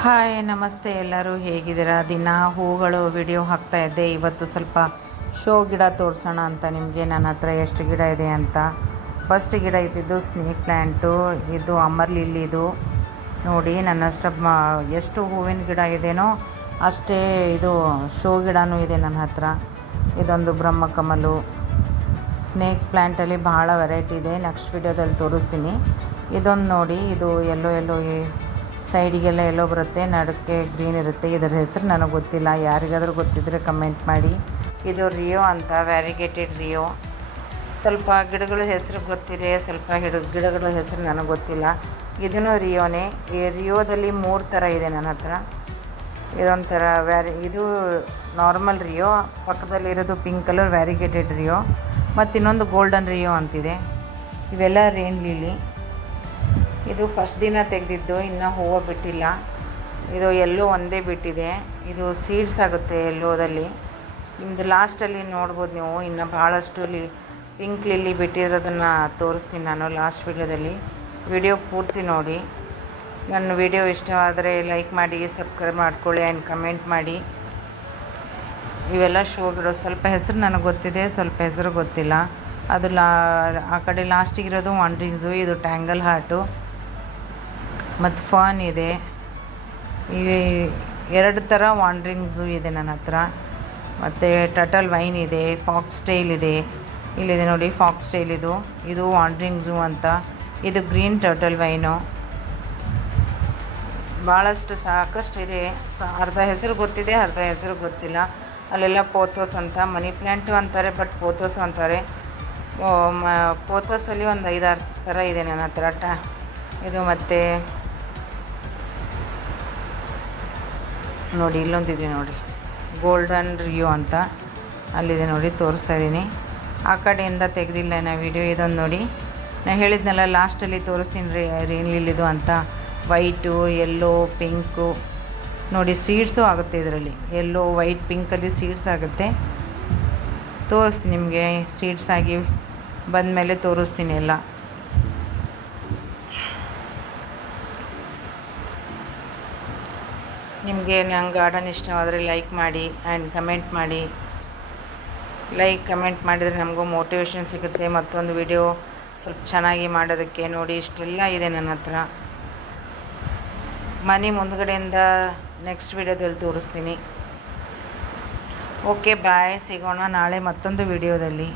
Hi ನಮಸ್ತೆ, ಎಲ್ಲರೂ ಹೇಗಿದ್ದೀರಾ? ದಿನ ಹೂಗಳು ವಿಡಿಯೋ ಹಾಕ್ತಾ ಇದ್ದೆ. ಇವತ್ತು ಸ್ವಲ್ಪ ಶೋ ಗಿಡ ತೋರಿಸೋಣ ಅಂತ ನಿಮಗೆ ನನ್ನ ಹತ್ರ ಎಷ್ಟು ಗಿಡ ಇದೆ ಅಂತ. ಫಸ್ಟ್ ಗಿಡ ಇದ್ದಿದ್ದು ಸ್ನೇಕ್ ಪ್ಲ್ಯಾಂಟು, ಇದು ಅಮರ್ ಲಿಲ್ಲಿದು. ನೋಡಿ ನನ್ನಷ್ಟು ಎಷ್ಟು ಹೂವಿನ ಗಿಡ ಇದೆಯೋ ಅಷ್ಟೇ ಇದು ಶೋ ಗಿಡನೂ ಇದೆ ನನ್ನ ಹತ್ರ. ಇದೊಂದು ಬ್ರಹ್ಮಕಮಲು. ಸ್ನೇಕ್ ಪ್ಲ್ಯಾಂಟಲ್ಲಿ ಭಾಳ ವೆರೈಟಿ ಇದೆ, ನೆಕ್ಸ್ಟ್ ವಿಡಿಯೋದಲ್ಲಿ ತೋರಿಸ್ತೀನಿ. ಇದೊಂದು ನೋಡಿ, ಇದು ಎಲ್ಲೋ ಸೈಡಿಗೆಲ್ಲ ಎಲ್ಲೋ ಬರುತ್ತೆ, ನಡಕ್ಕೆ ಗ್ರೀನ್ ಇರುತ್ತೆ. ಇದರ ಹೆಸರು ನನಗೆ ಗೊತ್ತಿಲ್ಲ, ಯಾರಿಗಾದರೂ ಗೊತ್ತಿದ್ದರೆ ಕಮೆಂಟ್ ಮಾಡಿ. ಇದು ರಿಯೋ ಅಂತ, ವ್ಯಾರಿಗೇಟೆಡ್ ರಿಯೋ. ಸ್ವಲ್ಪ ಗಿಡಗಳ ಹೆಸರು ಗೊತ್ತಿದೆ, ಸ್ವಲ್ಪ ಗಿಡಗಳ ಹೆಸರು ನನಗೆ ಗೊತ್ತಿಲ್ಲ. ಇದೂ ರಿಯೋನೇ. ಈ ರಿಯೋದಲ್ಲಿ 3 ಥರ ಇದೆ ನನ್ನ ಹತ್ರ. ಇದೊಂಥರ ಇದು ನಾರ್ಮಲ್ ರಿಯೋ, ಪಕ್ಕದಲ್ಲಿರೋದು ಪಿಂಕ್ ಕಲರ್ ವ್ಯಾರಿಗೇಟೆಡ್ ರಿಯೋ, ಮತ್ತು ಇನ್ನೊಂದು ಗೋಲ್ಡನ್ ರಿಯೋ ಅಂತಿದೆ. ಇವೆಲ್ಲ ರೇನ್ ಲಿಲಿ. ಇದು ಫಸ್ಟ್ ದಿನ ತೆಗೆದಿದ್ದು, ಇನ್ನೂ ಹೂವು ಬಿಟ್ಟಿಲ್ಲ. ಇದು ಎಲ್ಲೋ ಒಂದೇ ಬಿಟ್ಟಿದೆ. ಇದು ಸೀಡ್ಸ್ ಆಗುತ್ತೆ ಎಲ್ಲೋದಲ್ಲಿ. ನಿಮ್ಮದು ಲಾಸ್ಟಲ್ಲಿ ನೋಡ್ಬೋದು ನೀವು, ಇನ್ನು ಭಾಳಷ್ಟು ಪಿಂಕ್ ಲಿಲ್ಲಿ ಬಿಟ್ಟಿರೋದನ್ನು ತೋರಿಸ್ತೀನಿ ನಾನು ಲಾಸ್ಟ್ ವಿಡಿಯೋದಲ್ಲಿ. ವಿಡಿಯೋ ಪೂರ್ತಿ ನೋಡಿ. ನನ್ನ ವಿಡಿಯೋ ಇಷ್ಟವಾದರೆ ಲೈಕ್ ಮಾಡಿ, ಸಬ್ಸ್ಕ್ರೈಬ್ ಮಾಡ್ಕೊಳ್ಳಿ ಆ್ಯಂಡ್ ಕಮೆಂಟ್ ಮಾಡಿ. ಇವೆಲ್ಲ ಶೋಗಿರೋ ಸ್ವಲ್ಪ ಹೆಸರು ನನಗೆ ಗೊತ್ತಿದೆ, ಸ್ವಲ್ಪ ಹೆಸರು ಗೊತ್ತಿಲ್ಲ. ಅದು ಆ ಕಡೆ ಲಾಸ್ಟಿಗಿರೋದು ವಾಂಡ್ರಿಂಗ್ಸು. ಇದು ಟ್ಯಾಂಗಲ್ ಹಾರ್ಟು ಮತ್ತು ಫಾನ್ ಇದೆ. ಈ 2 ಥರ ವಾಂಡ್ರಿಂಗ್ಸು ಇದೆ ನನ್ನ ಹತ್ರ. ಮತ್ತು ಟರ್ಟಲ್ ವೈನ್ ಇದೆ, ಫಾಕ್ಸ್ ಟೈಲ್ ಇದೆ. ಇಲ್ಲಿದೆ ನೋಡಿ ಫಾಕ್ಸ್ ಟೈಲ್. ಇದು ವಾಂಡ್ರಿಂಗ್ಸು ಅಂತ. ಇದು ಗ್ರೀನ್ ಟರ್ಟಲ್ ವೈನು. ಭಾಳಷ್ಟು ಸಾಕಷ್ಟು ಇದೆ. ಅರ್ಧ ಹೆಸರು ಗೊತ್ತಿದೆ, ಅರ್ಧ ಹೆಸರು ಗೊತ್ತಿಲ್ಲ. ಅಲ್ಲೆಲ್ಲ ಪೋಥೋಸ್ ಅಂತ, ಮನಿ ಪ್ಲ್ಯಾಂಟು ಅಂತಾರೆ, ಬಟ್ ಪೋಥೋಸ್ ಅಂತಾರೆ. ಪೋಥೋಸಲ್ಲಿ ಒಂದು 5-6 ಥರ ಇದೆ ನನ್ನ ಹತ್ರ. ಇದು ಮತ್ತು ನೋಡಿ ಇಲ್ಲೊಂದಿದೆ ನೋಡಿ, ಗೋಲ್ಡನ್ ರಿಯೋ ಅಂತ. ಅಲ್ಲಿದೆ ನೋಡಿ, ತೋರಿಸ್ತಾ ಇದ್ದೀನಿ. ಆ ಕಡೆಯಿಂದ ತೆಗೆದಿಲ್ಲ ನಾ ವಿಡಿಯೋ. ಇದೊಂದು ನೋಡಿ, ನಾನು ಹೇಳಿದ್ನಲ್ಲ ಲಾಸ್ಟಲ್ಲಿ ತೋರಿಸ್ತೀನಿ ರೇನ್ ಲಿಲ್ಲಿದು ಅಂತ. White, yellow, pink. ನೋಡಿ ಸೀಡ್ಸು ಆಗುತ್ತೆ ಇದರಲ್ಲಿ. ಯೆಲ್ಲೋ, ವೈಟ್, ಪಿಂಕಲ್ಲಿ ಸೀಡ್ಸ್ ಆಗುತ್ತೆ. ತೋರಿಸ್ತೀನಿ ನಿಮಗೆ, ಸೀಡ್ಸ್ ಆಗಿ ಬಂದಮೇಲೆ ತೋರಿಸ್ತೀನಿ ಎಲ್ಲ. ನಿಮಗೆ ನನ್ನ ಗಾರ್ಡನ್ ಇಷ್ಟವಾದರೆ ಲೈಕ್ ಮಾಡಿ ಆ್ಯಂಡ್ ಕಮೆಂಟ್ ಮಾಡಿ. ಕಮೆಂಟ್ ಮಾಡಿದರೆ ನಮಗೂ ಮೋಟಿವೇಶನ್ ಸಿಗುತ್ತೆ ಮತ್ತೊಂದು ವಿಡಿಯೋ ಸ್ವಲ್ಪ ಚೆನ್ನಾಗಿ ಮಾಡೋದಕ್ಕೆ. ನೋಡಿ ಇಷ್ಟೆಲ್ಲ ಇದೆ ನನ್ನ ಹತ್ರ. ಮನೆ ಮುಂದ್ಗಡೆಯಿಂದ ನೆಕ್ಸ್ಟ್ ವಿಡಿಯೋದಲ್ಲಿ ತೋರಿಸ್ತೀನಿ. ಓಕೆ ಬಾಯ್, ಸಿಗೋಣ ನಾಳೆ ಮತ್ತೊಂದು ವಿಡಿಯೋದಲ್ಲಿ.